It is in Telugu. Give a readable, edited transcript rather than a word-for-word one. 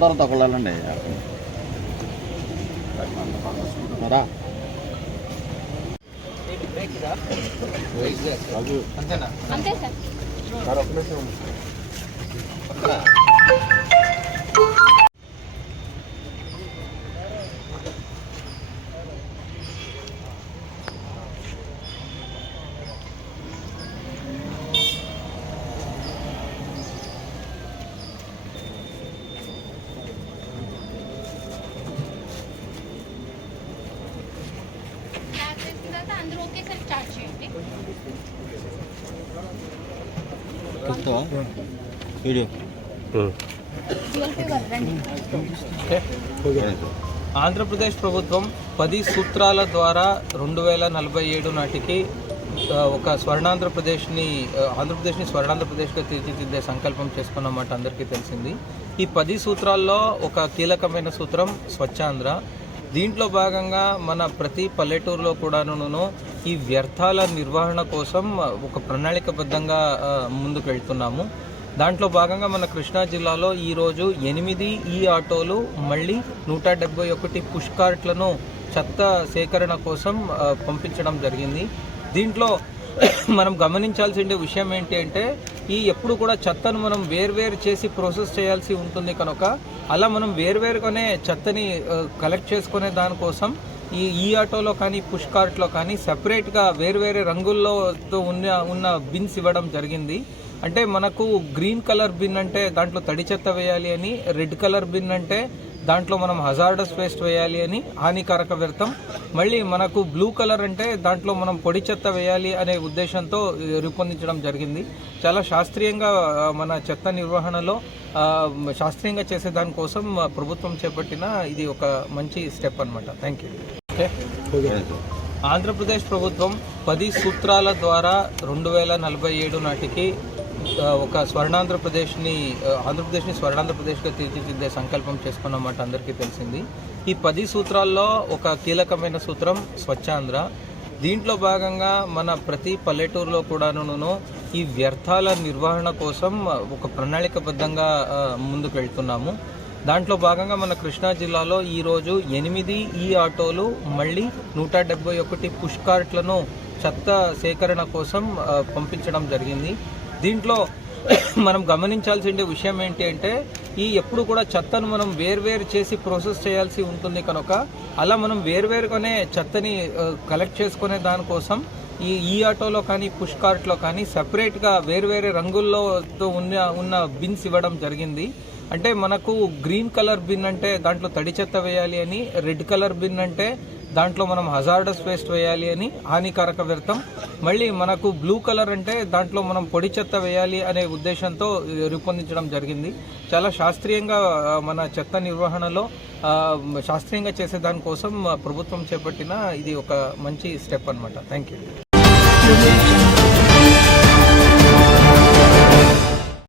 తర్వాత ఒకళ్ళండి రా అంతేనా? అంతే సార్. అందరూ ఒకేసారి స్టార్ట్ చేయండి. వీడియో ఆంధ్రప్రదేశ్ ప్రభుత్వం 10 సూత్రాల ద్వారా 2047 నాటికి ఒక ఆంధ్రప్రదేశ్ని స్వర్ణాంధ్రప్రదేశ్గా తీర్చిదిద్దే సంకల్పం చేసుకున్నమాట అందరికీ తెలిసింది. ఈ 10 సూత్రాల్లో ఒక కీలకమైన సూత్రం స్వచ్ఛాంధ్ర. దీంట్లో భాగంగా మన ప్రతి పల్లెటూరులో కూడాను ఈ వ్యర్థాల నిర్వహణ కోసం ఒక ప్రణాళికబద్ధంగా ముందుకు వెళ్తున్నాము. దాంట్లో భాగంగా మన కృష్ణా జిల్లాలో ఈరోజు 8 ఈ ఆటోలు మళ్ళీ 171 పుష్ కార్ట్లను చెత్త సేకరణ కోసం పంపించడం జరిగింది. దీంట్లో మనం గమనించాల్సిన విషయం ఏంటి అంటే ఎప్పుడు కూడా చెత్తను మనం వేర్వేరు చేసి ప్రాసెస్ చేయాల్సి ఉంటుంది కనుక అలా మనం వేర్వేరుగానే చెత్తని కలెక్ట్ చేసుకునే దానికోసం ఈ ఆటోలో కానీ పుష్ కార్ట్లో కానీ సపరేట్గా వేర్వేరే రంగుల్లో ఉన్న బిన్స్ ఇవ్వడం జరిగింది. అంటే మనకు గ్రీన్ కలర్ బిన్ అంటే దాంట్లో తడి చెత్త వేయాలి అని, రెడ్ కలర్ బిన్ అంటే దాంట్లో మనం హజార్డస్ వేస్ట్ వేయాలి అని, హానికారక వ్యర్థం. మళ్ళీ మనకు బ్లూ కలర్ అంటే దాంట్లో మనం పొడి చెత్త వేయాలి అనే ఉద్దేశంతో రూపొందించడం జరిగింది. చాలా శాస్త్రీయంగా మన చెత్త నిర్వహణలో శాస్త్రీయంగా చేసే దానికోసం ప్రభుత్వం చేపట్టిన ఇది ఒక మంచి స్టెప్ అన్నమాట. Thank you. ఆంధ్రప్రదేశ్ ప్రభుత్వం 10 సూత్రాల ద్వారా 2047 నాటికి ఒక ఆంధ్రప్రదేశ్ని స్వర్ణాంధ్రప్రదేశ్గా తీర్చిదిద్దే సంకల్పం చేసుకున్నమాట అందరికీ తెలిసింది. ఈ 10 సూత్రాల్లో ఒక కీలకమైన సూత్రం స్వచ్ఛాంధ్ర. దీంట్లో భాగంగా మన ప్రతి పల్లెటూరులో కూడాను ఈ వ్యర్థాల నిర్వహణ కోసం ఒక ప్రణాళికబద్ధంగా ముందుకు వెళ్తున్నాము. దాంట్లో భాగంగా మన కృష్ణా జిల్లాలో ఈరోజు 8 ఈ ఆటోలు మళ్ళీ 171 పుష్ కార్ట్లను చెత్త సేకరణ కోసం పంపించడం జరిగింది. దీంట్లో మనం గమనించాల్సిన విషయం ఏంటి అంటే ఎప్పుడు కూడా చెత్తను మనం వేర్వేరు చేసి ప్రాసెస్ చేయాల్సి ఉంటుంది కనుక అలా మనం వేర్వేరుగానే చెత్తని కలెక్ట్ చేసుకునే దానికోసం ఈ ఆటోలో కానీ పుష్ కార్ట్లో కానీ సపరేట్గా వేర్వేరే రంగుల్లో ఉన్న బిన్స్ ఇవ్వడం జరిగింది. అంటే మనకు గ్రీన్ కలర్ బిన్ అంటే దాంట్లో తడి చెత్త వేయాలి అని, రెడ్ కలర్ బిన్ అంటే దాంట్లో మనం హజార్డస్ వేస్ట్ వేయాలి అని, హానికారక వ్యర్థం. మళ్ళీ మనకు బ్లూ కలర్ అంటే దాంట్లో మనం పొడి చెత్త వేయాలి అనే ఉద్దేశంతో రూపొందించడం జరిగింది. చాలా శాస్త్రీయంగా మన చెత్త నిర్వహణలో శాస్త్రీయంగా చేసే దానికోసం ప్రభుత్వం చేపట్టిన ఇది ఒక మంచి స్టెప్ అన్నమాట. Thank you.